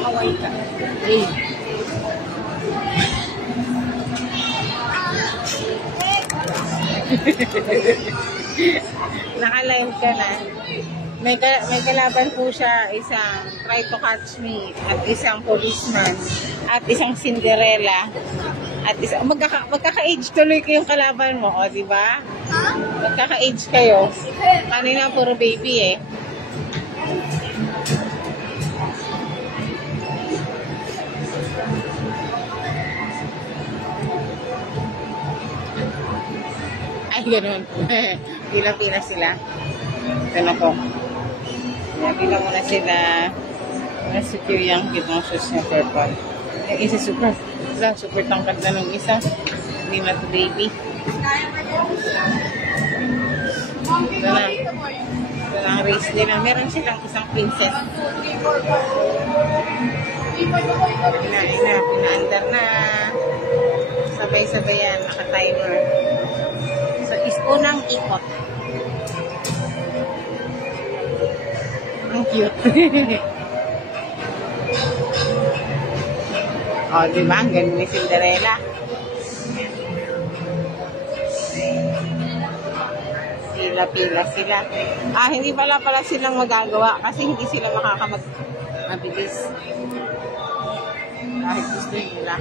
Hawaii ka. Hey. Naka-live ka na. May kalaban po siya, isang Try to Catch Me, at isang policeman, at isang Cinderella, at isang magkaka-age tuloy kayong kalaban mo, o di ba? Magkaka-age kayo. Kanina puro baby eh. Ay, ganun. Pila-pila sila. Ito na po. Pila muna sila. Secure yung kitong shoes niya purple. Yung isa super tangkad na nung isa. Hindi na to baby. Ito na. Ito na ang race nila. Meron silang isang princess. Pina-andar na. Sabay-sabay yan. Naka-timer. So, is unang ikot. Ang cute. Oh, diba? Ang ganun ni Cinderella. Pila-pila sila. Hindi pala silang magagawa kasi hindi sila mabilis. Kahit gusto nila.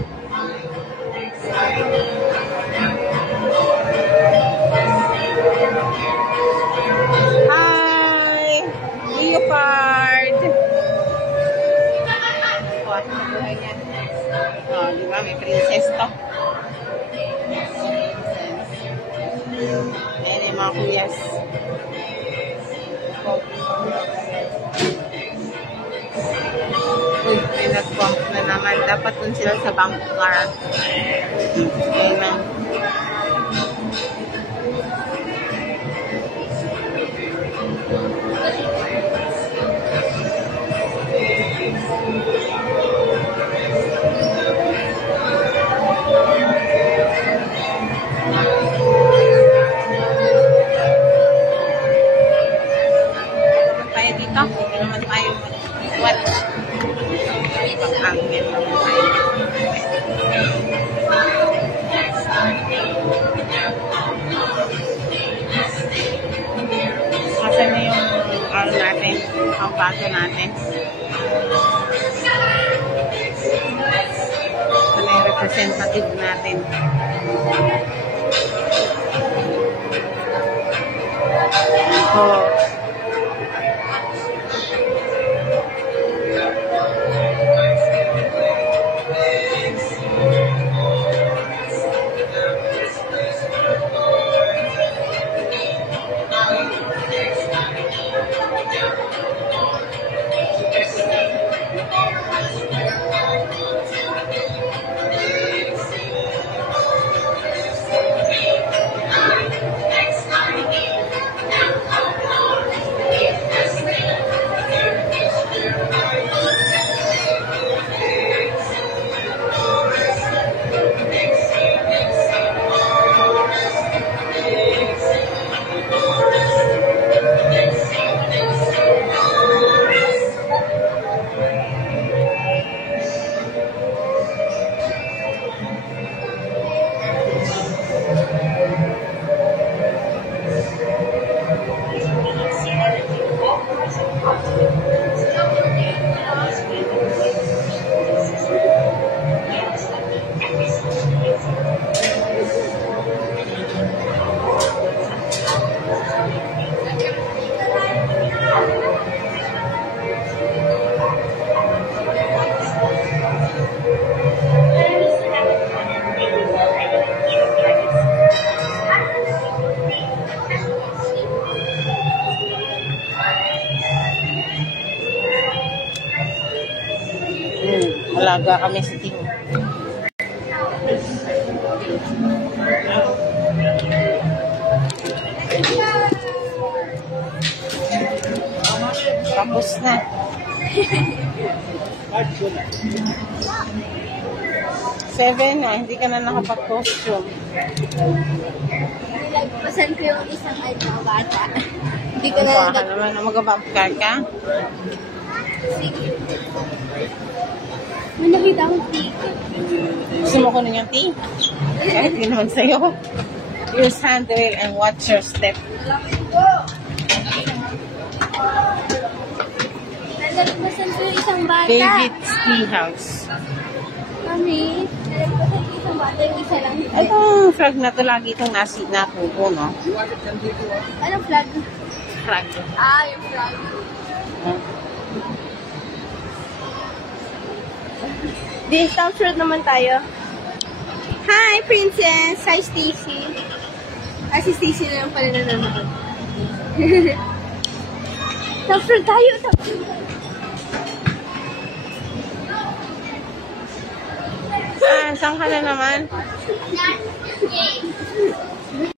Hi! Leopard! Oh, di ba? May princess to. Ayan yung mga kuyas. Uy, may nag-bump na naman. Dapat dun sila sa bank car. Ayan na. Tayo dito. Hindi naman tayo watch. Pag-angin naman tayo. Kasi na yung natin, ang baso natin. Ito na yung representative natin. Ito. Alaga kami sa team. Tapos na. Seven na, hindi ka na nakapag-costume. Pasan ko yung isang ay na bata. Hindi ko Ano na ka naman na mag-bump car ka? May nakita akong tea. Gusto mo ko yung tea? Kahit yun naman sa'yo. Use hand oil and watch your step. Nalagpasan ko yung isang bata. David's Tea House. Mami, nalagpasan ko isang bata, yung isa lang. Itong flag na to lagi itong natubo, no? Anong flag? Flag. Ah, yung flag. Discount fruit naman tayo. Hi, Princess! Hi, Stacy. Ah, si Stacy na lang pala nanonood. Top fruit tayo! Top fruit! Saan ka na naman?